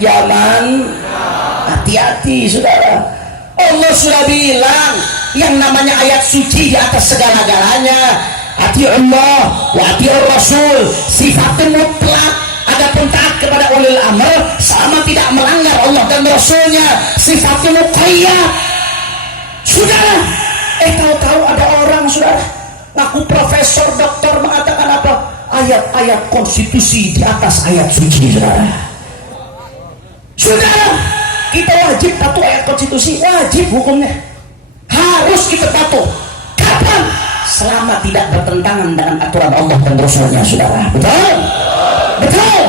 zaman. Hati-hati saudara, Allah sudah bilang yang namanya ayat suci di atas segala-galanya. Hati Allah wa hati Rasul, sifatnya mutlak. Adapun taat kepada ulil amr sama tidak melanggar Allah dan Rasulnya, sifatnya muqayyad. Saudara, tahu-tahu ada orang saudara ngaku profesor doktor mengatakan apa? Ayat-ayat konstitusi di atas ayat suci. Saudara, kita wajib patuh ayat konstitusi, wajib hukumnya, harus kita patuh. Kapan? Selama tidak bertentangan dengan aturan Allah dan Rasulnya, saudara. Betul? Betul.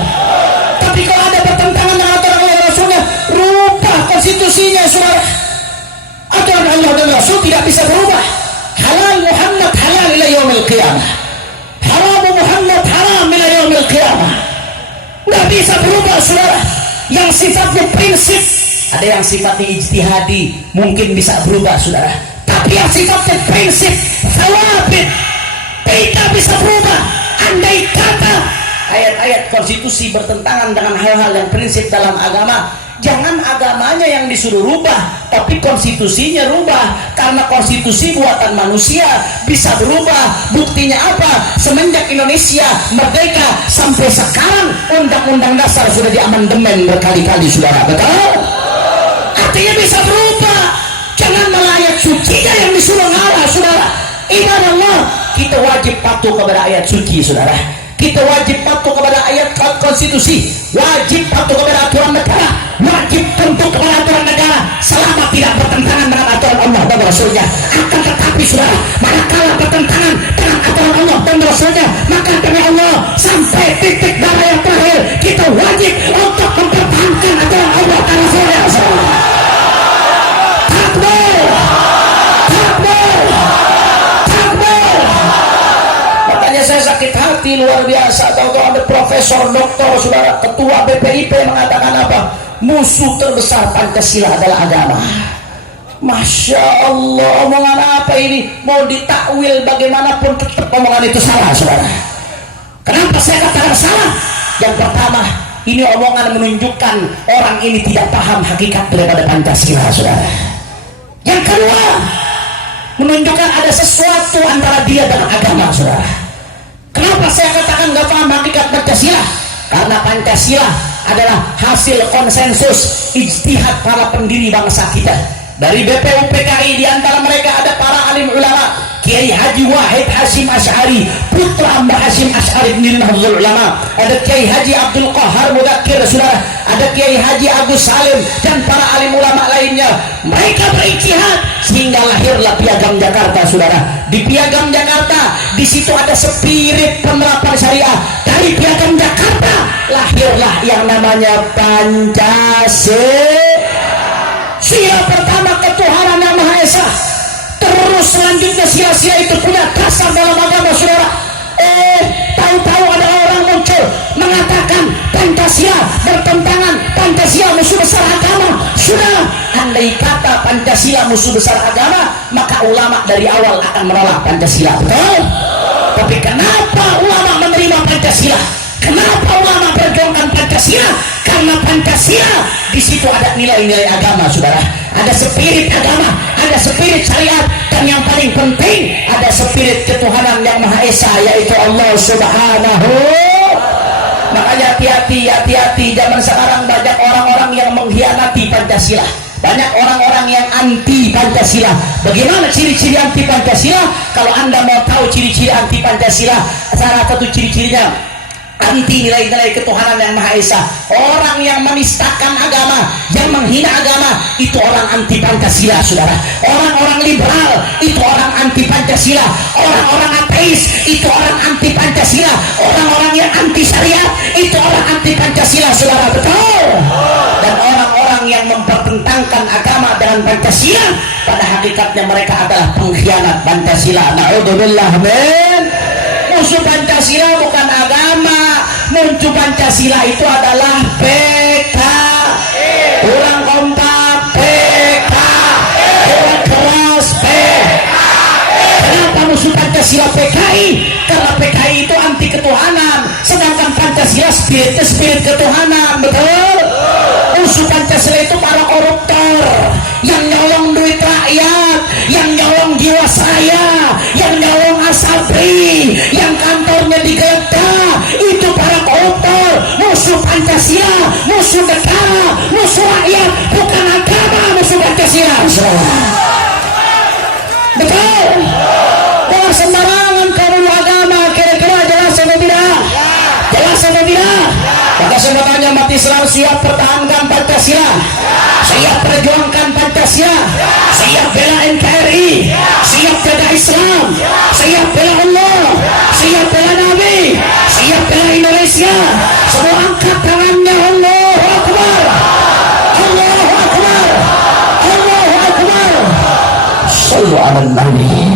Tapi kalau ada bertentangan dengan aturan Allah dan Rasulnya, rubah konstitusinya, saudara. Aturan Allah dan Rasul tidak bisa berubah. Halal Muhammad halal ila yaumil qiyamah, haram Muhammad haram ila yaumil qiyamah. Nggak bisa berubah, saudara. Yang sifatnya prinsip, ada yang sifatnya ijtihadi, mungkin bisa berubah, saudara. Tapi yang sifatnya prinsip, thawabit, tidak bisa berubah. Andai kata ayat-ayat konstitusi bertentangan dengan hal-hal yang prinsip dalam agama, jangan agamanya yang disuruh rubah, tapi konstitusinya rubah. Karena konstitusi buatan manusia bisa berubah. Buktinya apa? Semenjak Indonesia merdeka sampai sekarang, undang-undang dasar sudah diamandemen berkali-kali, saudara. Betul? Artinya bisa berubah. Jangan malah ayat sucinya yang disuruh ngalah, saudara. Ibadah Allah, kita wajib patuh kepada ayat suci, saudara. Kita wajib patuh kepada ayat konstitusi, wajib patuh kepada aturan negara, wajib tunduk kepada aturan negara selama tidak bertentangan dengan aturan Allah dan Rasulnya. Akan tetapi saudara, manakala bertentangan dengan aturan Allah dan Rasulnya, maka demi Allah sampai titik darah yang terakhir kita wajib untuk mempertahankan aturan Allah dan Rasulnya. Takbir, takbir, takbir. Makanya saya sakit hati luar biasa. Tahu-tahu ada profesor doktor, saudara, ketua BPIP mengatakan apa? Musuh terbesar Pancasila adalah agama. Masya Allah, omongan apa ini? Mau ditakwil bagaimanapun tetap omongan itu salah, saudara. Kenapa saya katakan salah? Yang pertama, ini omongan menunjukkan orang ini tidak paham hakikat daripada Pancasila, saudara. Yang kedua, menunjukkan ada sesuatu antara dia dan agama, saudara. Kenapa saya katakan gak paham hakikat Pancasila? Karena Pancasila adalah hasil konsensus ijtihad para pendiri bangsa kita. Dari BPUPKI, di antara mereka ada para alim ulama, Kiai Haji Wahid Hasyim Asy'ari, putra Mbah Hasyim Asy'ari bin Nahdlatul Ulama, ada Kiai Haji Abdul Qahar Mudakir, saudara, ada Kiai Haji Agus Salim dan para alim ulama lainnya. Mereka berijtihad sehingga lahirlah Piagam Jakarta, saudara. Di Piagam Jakarta, di situ ada spirit penerapan syariah. Dari Piagam Jakarta lahirlah yang namanya Pancasila. Sila pertama ketuhanan yang Maha Esa. Terus selanjutnya sila-sila itu punya dasar dalam agama, saudara. Tahu-tahu ada orang muncul mengatakan Pancasila bertentangan, Pancasila musuh besar agama. Sudah, andai kata Pancasila musuh besar agama, maka ulama dari awal akan menolak Pancasila, betul? Tapi kenapa ulama menerima Pancasila? Kenapa ulama perjuangkan Pancasila? Karena Pancasila di situ ada nilai-nilai agama, saudara. Ada spirit agama, ada spirit syariat, dan yang paling penting ada spirit ketuhanan yang Maha Esa, yaitu Allah Subhanahu. Makanya hati-hati. Zaman sekarang banyak orang-orang yang mengkhianati Pancasila. Banyak orang-orang yang anti Pancasila. Bagaimana ciri-ciri anti Pancasila? Kalau Anda mau tahu ciri-ciri anti Pancasila, salah satu ciri-cirinya anti nilai-nilai ketuhanan yang Maha Esa. Orang yang menistakan agama, yang menghina agama, itu orang anti Pancasila, saudara. Orang-orang liberal itu orang anti Pancasila. Orang-orang ateis itu orang anti Pancasila. Orang-orang yang anti syariat itu orang anti Pancasila, saudara. Betul? Dan orang-orang yang mempertentangkan agama dengan Pancasila, pada hakikatnya mereka adalah pengkhianat Pancasila. Na'udzubillah min. Musuh Pancasila bukan agama. Musuh Pancasila itu adalah PKI. Ulang kompak, PKI. Ulang keras, PKI. Kenapa musuh Pancasila PKI? Karena PKI itu anti ketuhanan, sedangkan Pancasila spirit ketuhanan, betul? Pancasila itu para koruptor yang nyolong duit rakyat, yang nyolong jiwa saya, yang nyolong asabri, yang kantornya digeledah. Itu para koruptor, musuh Pancasila, musuh negara, musuh rakyat, bukan agama, musuh Pancasila. Betul? Jangan sembarangan kamu agama. Kira-kira jelas atau tidak? Jelas atau tidak? Maka saya bertanya, umat Islam siap pertahankan Pancasila, siap perjuangkan Pancasila, siap bela NKRI, siap bela Islam, siap bela Allah, siap bela Nabi, siap bela Indonesia. Semua angkat tangannya. Allahu Akbar, Allahu Akbar, Allahu Akbar. Sallu ala Nabi.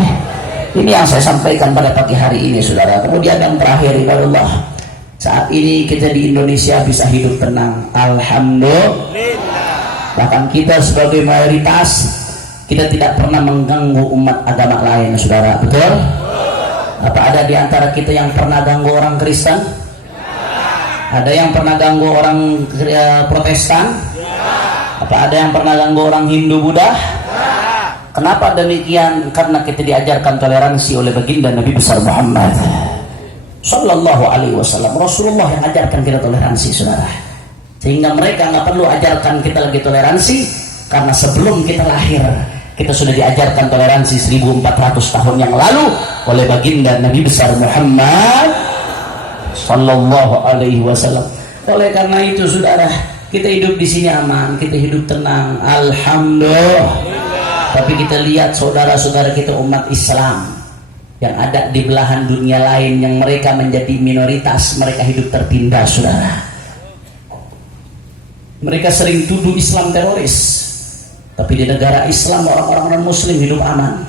Ini yang saya sampaikan pada pagi hari ini, saudara. Kemudian yang terakhir, ibadallah, saat ini kita di Indonesia bisa hidup tenang, alhamdulillah. Bahkan kita sebagai mayoritas, kita tidak pernah mengganggu umat agama lain, saudara. Betul? Apa ada di antara kita yang pernah ganggu orang Kristen? Ada yang pernah ganggu orang Protestan? Apa ada yang pernah ganggu orang Hindu, Buddha? Kenapa demikian? Karena kita diajarkan toleransi oleh baginda Nabi besar Muhammad Sallallahu Alaihi Wasallam. Rasulullah yang ajarkan kita toleransi, saudara. Sehingga mereka nggak perlu ajarkan kita lagi toleransi, karena sebelum kita lahir kita sudah diajarkan toleransi 1400 tahun yang lalu oleh baginda Nabi besar Muhammad Sallallahu Alaihi Wasallam. Oleh karena itu, saudara, kita hidup di sini aman, kita hidup tenang, alhamdulillah. Tapi kita lihat saudara-saudara kita umat Islam yang ada di belahan dunia lain, yang mereka menjadi minoritas, mereka hidup tertindas, saudara. Mereka sering tuduh Islam teroris, tapi di negara Islam orang-orang non-muslim hidup aman.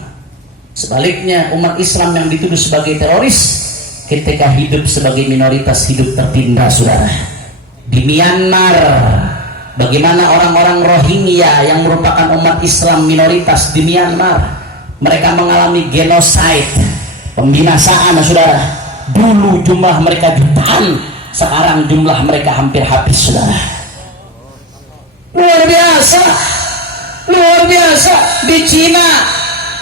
Sebaliknya, umat Islam yang dituduh sebagai teroris ketika hidup sebagai minoritas hidup tertindas, saudara. Di Myanmar, bagaimana orang-orang Rohingya yang merupakan umat Islam minoritas di Myanmar, mereka mengalami genocide, pembinasaan, saudara. Dulu jumlah mereka jutaan, sekarang jumlah mereka hampir habis, saudara. Luar biasa, luar biasa. Di Cina,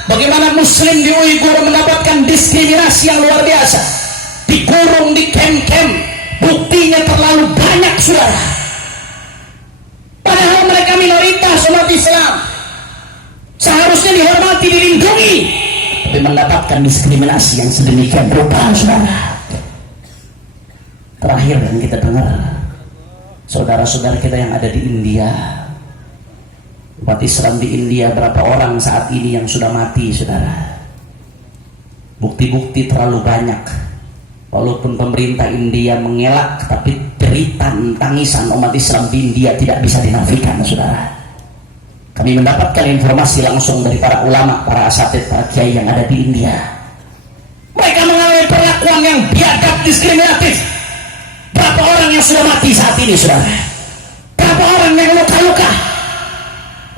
bagaimana Muslim di Uighur mendapatkan diskriminasi yang luar biasa, dikurung di kem-kem, buktinya terlalu banyak, saudara. Padahal mereka minoritas umat Islam, seharusnya dihormati, dilindungi, tapi mendapatkan diskriminasi yang sedemikian rupa, saudara. Terakhir yang kita dengar, saudara-saudara kita yang ada di India, umat Islam di India, berapa orang saat ini yang sudah mati, saudara. Bukti-bukti terlalu banyak. Walaupun pemerintah India mengelak, tapi derita tangisan umat Islam di India tidak bisa dinafikan, saudara. Kami mendapatkan informasi langsung dari para ulama, para asatid, para kiai yang ada di India. Mereka mengalami perlakuan yang biadab, diskriminatif. Berapa orang yang sudah mati saat ini, saudara? Berapa orang yang luka-luka?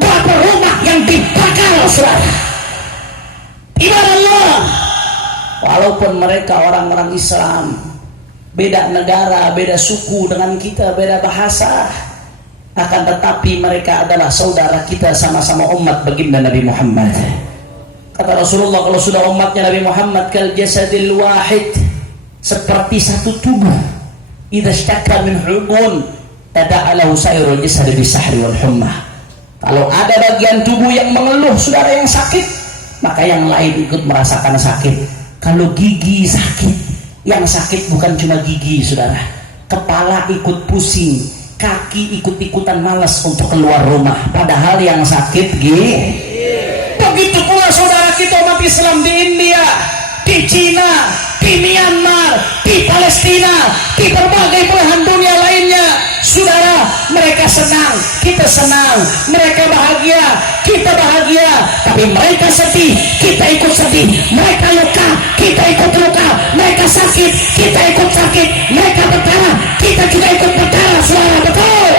Berapa rumah yang dibakar, saudara? Ibadah Allah. Walaupun mereka orang-orang Islam, beda negara, beda suku dengan kita, beda bahasa, akan tetapi mereka adalah saudara kita, sama-sama umat baginda Nabi Muhammad. Kata Rasulullah, kalau sudah umatnya Nabi Muhammad, kal jasadil wahid, seperti satu tubuh. Idza ishtaka min hubun tada'alahu sairul jasad bisahri wal humma. Kalau ada bagian tubuh yang mengeluh, saudara, yang sakit, maka yang lain ikut merasakan sakit. Kalau gigi sakit, yang sakit bukan cuma gigi, saudara. Kepala ikut pusing, kaki ikut-ikutan malas untuk keluar rumah, padahal yang sakit gigi. Begitu pula saudara kita umat Islam di India, di Cina, di Myanmar, di Palestina, di berbagai belahan dunia lainnya. Saudara, mereka senang, kita senang. Mereka bahagia, kita bahagia. Tapi mereka sedih, kita ikut sedih. Mereka luka, kita ikut luka. Mereka sakit, kita ikut sakit. Mereka berdarah, kita juga ikut berdarah, saudara. Betul?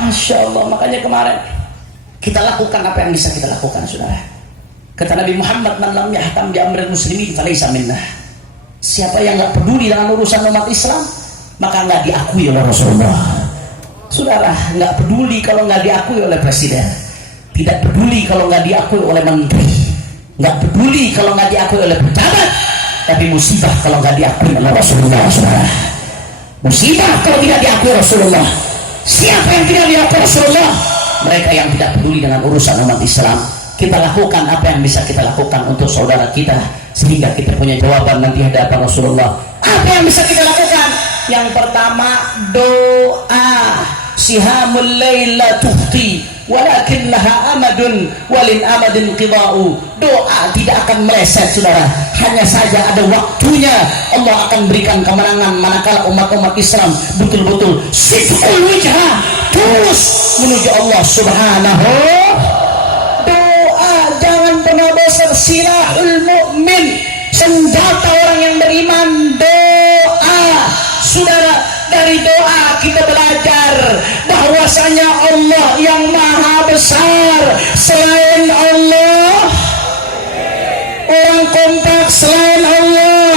Masya Allah. Makanya kemarin kita lakukan apa yang bisa kita lakukan, saudara. Kata Nabi Muhammad, man lam yahtam bi amril muslimin falaysa minnah. Siapa yang nggak peduli dengan urusan umat Islam, maka nggak diakui oleh Rasulullah. Saudara, nggak peduli kalau nggak diakui oleh presiden, tidak peduli kalau nggak diakui oleh menteri, nggak peduli kalau nggak diakui oleh pejabat, tapi musibah kalau nggak diakui oleh Rasulullah. Saudara, musibah kalau tidak diakui Rasulullah. Siapa yang tidak diakui Rasulullah? Mereka yang tidak peduli dengan urusan umat Islam. Kita lakukan apa yang bisa kita lakukan untuk saudara kita, sehingga kita punya jawaban nanti hadapan Rasulullah. Apa yang bisa kita lakukan? Yang pertama, doa. Sihamul laila tuhti walakin laha amadun walin amadin qida'u. Doa tidak akan meleset, saudara, hanya saja ada waktunya. Allah akan berikan kemenangan manakala umat-umat Islam betul-betul sidqul wijah, terus menuju Allah Subhanahu. Doa jangan pernah bosan. Silahul mukmin, senjata orang yang beriman, doa. Saudara, dari doa kita belajar bahwasanya Allah yang maha besar. Selain Allah, orang kompak selain Allah.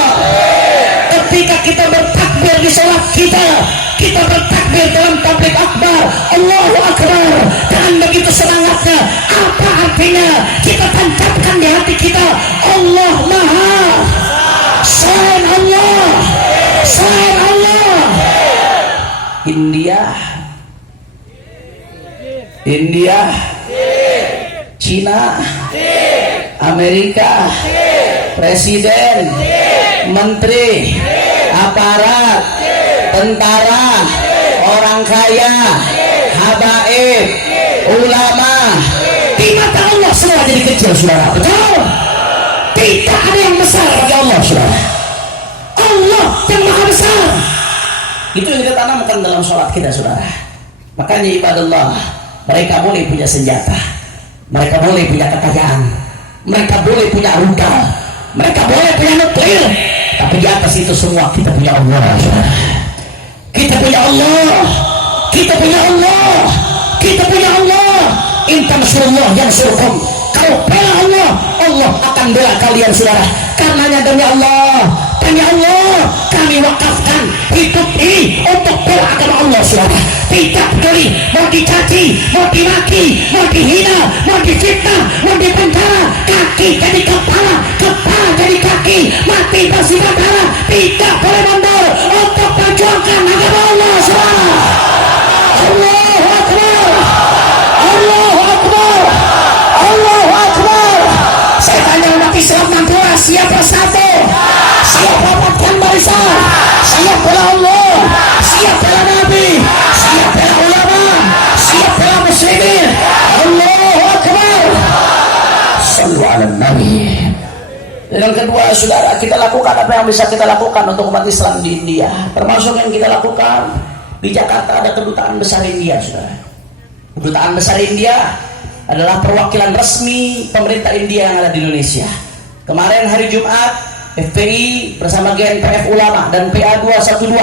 Ketika kita bertakbir di sholat kita bertakbir dalam tablik akbar, Allahu Akbar, dengan begitu semangatnya. Apa artinya? Kita tancapkan di hati kita, Allah maha. Selain Allah, selain Allah. India, Cina, Amerika, presiden, menteri, aparat, tentara, orang kaya, habaib, ulama, di mata Allah semua jadi kecil, saudara. Betul? Tidak ada yang besar bagi Allah, saudara. Allah yang maha besar. Itu yang kita tanamkan dalam sholat kita, saudara. Makanya ibadallah, mereka boleh punya senjata, mereka boleh punya kekayaan, mereka boleh punya rudal, mereka boleh punya nuklir, tapi di atas itu semua kita punya Allah, saudara. Kita punya Allah, kita punya Allah, kita punya Allah. Intan surullah yang surkum. Kalau bela Allah, Allah akan bela kalian, saudara. Karenanya demi Allah, kami wakafkan hidup ini untuk bela agama Allah, saudara. Tidak peduli mau dicaci, mau dimaki, mau dihina, mau difitnah, mau dipenjara, kaki jadi kepala, kepala jadi kaki, mati bersihkan darah, tidak boleh mundur untuk perjuangkan agama Allah, saudara. Allahu Akbar, Allahu Akbar, Allahu Akbar. Saya tanya umat Islam Madura, siap bersatu, siap rapatkan barisan, siap bela Allah, siap bela Nabi, siap bela ulama, siap bela muslimin. Allahu Akbar. Sallu ala Nabi. Yang kedua, saudara, kita lakukan apa yang bisa kita lakukan untuk umat Islam di India. Termasuk yang kita lakukan di Jakarta, ada kedutaan besar India, saudara. Kedutaan besar India adalah perwakilan resmi pemerintah India yang ada di Indonesia. Kemarin hari Jumat, FPI bersama GNPF Ulama dan PA212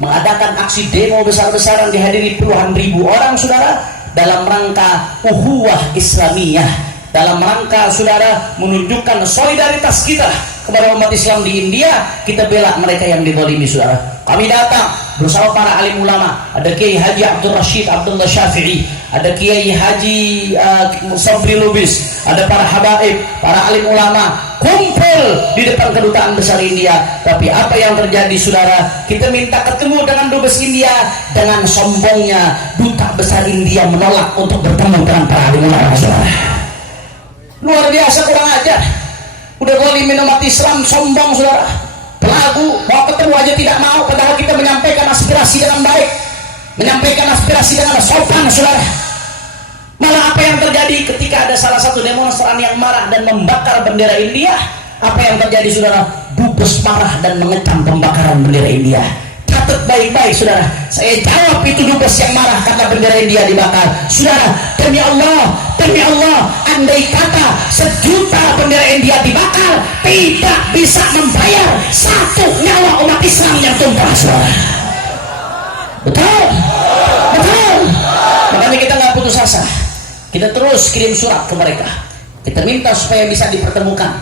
mengadakan aksi demo besar-besaran dihadiri puluhan ribu orang, saudara, dalam rangka uhuwah Islamiyah, dalam rangka, saudara, menunjukkan solidaritas kita kepada umat Islam di India. Kita bela mereka yang dizalimi, saudara. Kami datang bersama para alim ulama, ada Kiai Haji Abdul Rashid Abdullah Syafi'i, ada Kiai Haji Sabri Lubis, ada para habaib, para alim ulama kumpul di depan kedutaan besar India. Tapi apa yang terjadi, saudara? Kita minta ketemu dengan dubes India, dengan sombongnya duta besar India menolak untuk bertemu dengan para alim ulama, saudara. Luar biasa, kurang ajar. Udah zalimin umat Islam, sombong, saudara. Pelagu mau ketemu aja tidak mau, padahal kita menyampaikan aspirasi dengan baik, menyampaikan aspirasi dengan sopan, saudara. Malah apa yang terjadi ketika ada salah satu demonstran yang marah dan membakar bendera India? Apa yang terjadi, saudara? Dubes marah dan mengecam pembakaran bendera India. Catat baik-baik, saudara. Saya jawab itu dubes yang marah karena bendera India dibakar. Saudara, demi Allah, andai kata 1 juta bendera India dibakar, tidak bisa membayar 1 nyawa umat Islam yang tumpah, saudara. Betul? Betul? Makanya kita nggak putus asa. Kita terus kirim surat ke mereka. Kita minta supaya bisa dipertemukan.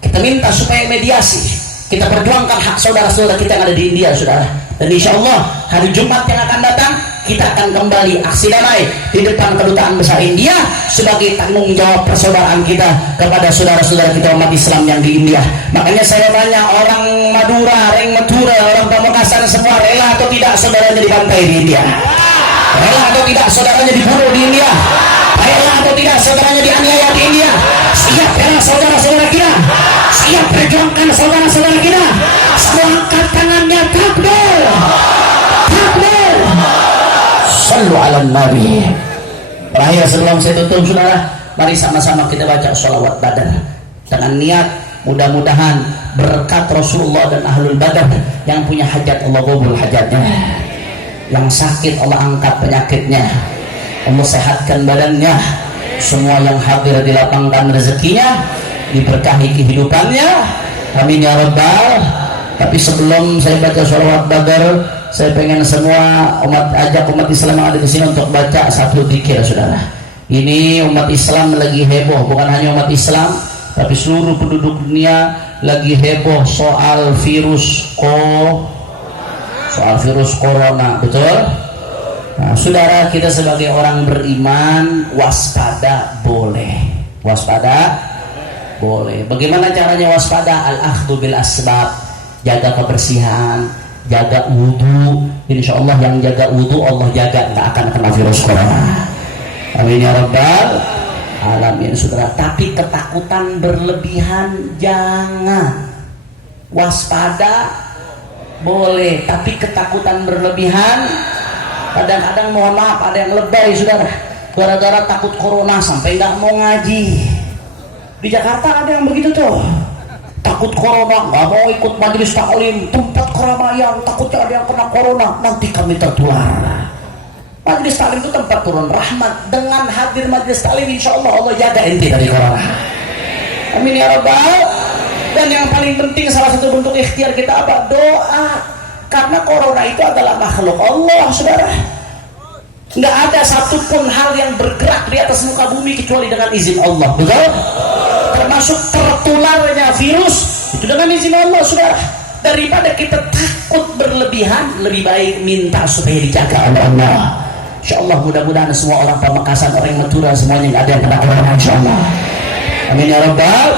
Kita minta supaya mediasi. Kita perjuangkan hak saudara-saudara kita yang ada di India, saudara. Dan insya Allah hari Jumat yang akan datang kita akan kembali aksi damai di depan kedutaan besar India sebagai tanggung jawab persaudaraan kita kepada saudara-saudara kita umat Islam yang di India. Makanya saya tanya, orang Madura, orang Pamekasan semua rela atau tidak saudaranya dibantai di India? Rela atau tidak saudaranya dibunuh di India? Rela atau tidak saudaranya dianiaya di India? Siap rela saudara-saudara kita? Siap perjuangkan saudara-saudara kita? Semua angkat tangannya, takbir, takbir. Sallu ala Nabi. Terakhir sebelum saya tutup saudara, mari sama-sama kita baca sholawat Badar dengan niat mudah-mudahan berkat Rasulullah dan Ahlul Badar yang punya hajat Allah qabul hajatnya, yang sakit Allah angkat penyakitnya, Allah sehatkan badannya, semua yang hadir dilapangkan rezekinya, diberkahi kehidupannya, amin ya rabbal. Tapi sebelum saya baca sholawat Badar, saya pengen semua ajak umat Islam yang ada di sini untuk baca satu zikir saudara. Ini umat Islam lagi heboh, bukan hanya umat Islam tapi seluruh penduduk dunia lagi heboh soal virus corona, betul? Nah, saudara, kita sebagai orang beriman waspada boleh. Waspada boleh. Bagaimana caranya waspada? Al-akhdhu bil asbab. Jaga kebersihan, jaga wudu. Insya Allah yang jaga wudu Allah jaga, nggak akan kena virus corona. Amin ya rabbal alamin saudara. Tapi ketakutan berlebihan jangan. Waspada boleh, tapi ketakutan berlebihan kadang-kadang mohon maaf ada yang lebay saudara, gara-gara takut corona sampai nggak mau ngaji. Di Jakarta ada yang begitu tuh, takut corona nggak mau ikut majelis taklim, tempat keramaian, takutnya ada yang kena corona nanti kami tertular. Majelis taklim itu tempat turun rahmat, dengan hadir majelis taklim insya Allah Allah jaga ente dari corona. Amin ya rabbal. Dan yang paling penting salah satu bentuk ikhtiar kita apa? Doa. Karena corona itu adalah makhluk Allah saudara. Nggak ada satupun hal yang bergerak di atas muka bumi kecuali dengan izin Allah, betul? Termasuk tertularnya virus itu dengan izin Allah saudara. Daripada kita takut berlebihan, lebih baik minta supaya dijaga oleh Allah. Insya Allah mudah-mudahan semua orang Pamekasan, orang Madura semuanya nggak ada yang kena corona insya Allah. Amin ya rabbal.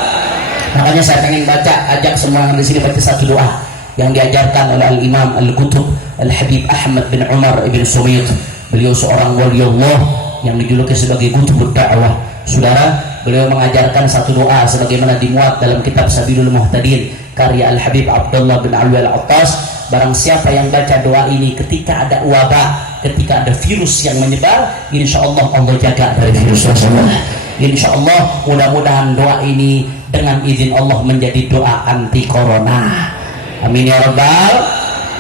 Makanya saya pengen baca, ajak semua yang di sini baca satu doa yang diajarkan oleh Al-Imam Al-Qutub Al-Habib Ahmad bin Umar ibn Sumit. Beliau seorang wali Allah yang dijuluki sebagai Qutbud Da'wah. Saudara, beliau mengajarkan satu doa sebagaimana dimuat dalam kitab Sabilul Muhtadin karya Al-Habib Abdullah bin Alwi Al-Attas. Barang siapa yang baca doa ini ketika ada wabah, ketika ada virus yang menyebar, insya Allah Allah jaga dari virus tersebut. Insya Allah mudah-mudahan doa ini dengan izin Allah menjadi doa anti corona. Amin ya rabbal.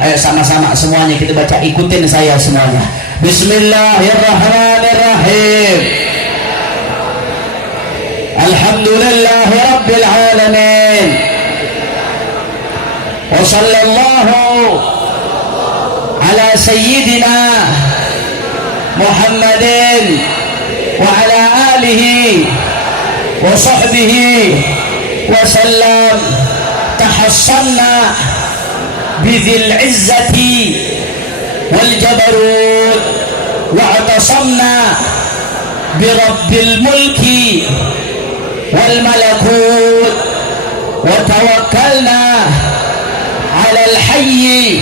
Ayo sama-sama semuanya kita baca, ikutin saya semuanya. Bismillahirrahmanirrahim. Alhamdulillahi rabbil alamin. Wa sallallahu ala sayyidina Muhammadin wa ala alihi wa sahbihi wa sallam. Tahassanna bidhil izzati wal jabarut wa'tasamna birabbil mulki wal malakut wa tawakkalna ala al hayy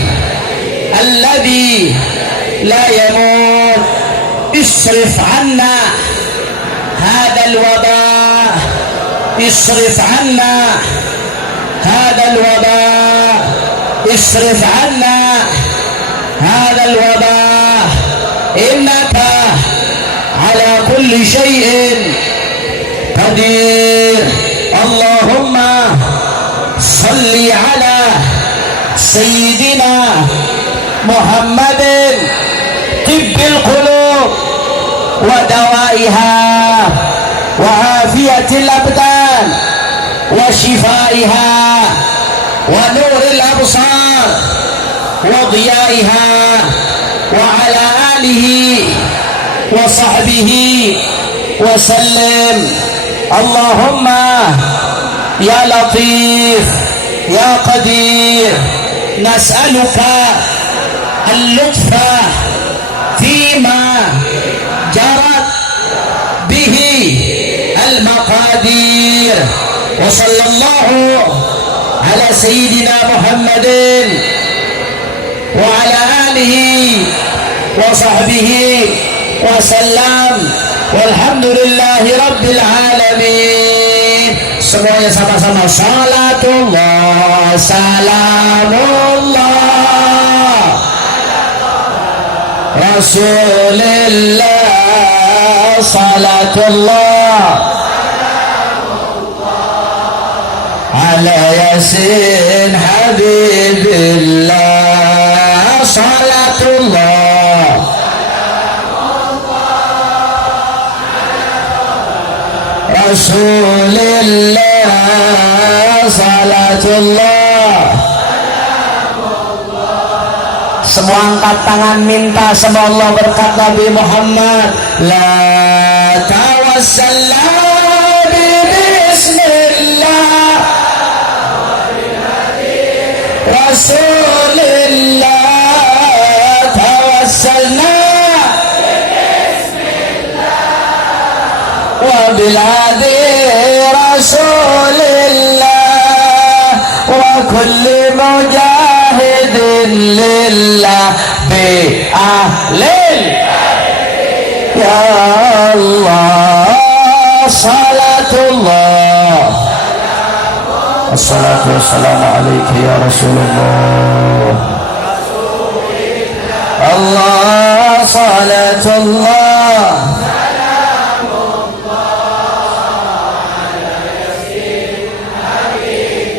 alladhi la yamut. Isrif anna hadha al waba, isrif anna هذا الوباء، اصرف عنا هذا الوباء إنك على كل شيء قدير. اللهم صل على سيدنا محمد طب القلوب ودوائها وعافية الأبدان وشفائها ونور الأبصار وضيائها وعلى آله وصحبه وسلم. اللهم يا لطيف يا قدير نسألك اللطف في فيما جرت به المقادير. وصلى الله على سيدنا محمد وعلى آله وصحبه وسلم. Walhamdulillahi Rabbil Alamin. Semuanya sama-sama salatullah salamullah Rasulillah salatullah ala yasin habibillah salatullah Rasulillah salatullah. Semua angkat tangan minta sama Allah berkat Nabi Muhammad. La tawassalna bismillah Rasulillah tawassalna وبلاد رسول الله وكل مجاهد لله بأهل يا الله صلاة الله الصلاة والسلام عليك يا رسول الله الله صلاة الله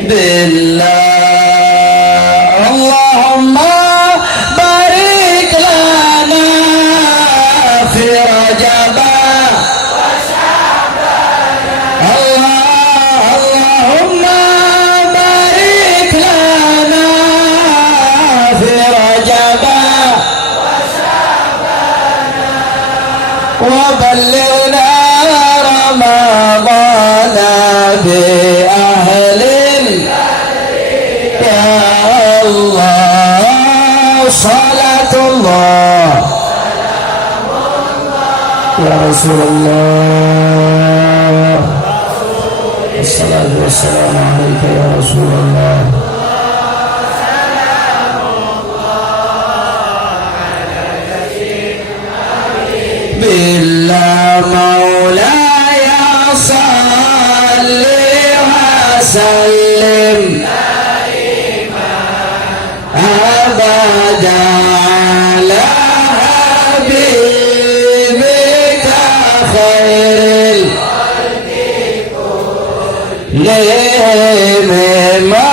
بالله. اللهم بارك لنا في رجب اللهم بارك لنا في رجب وبلغنا رمضان بأهل صلاة الله يا رسول الله الصلاة والسلام عليك يا رسول الله بالله مولاي صل وسلم أبدا على حبيبك خير الخلق كلهم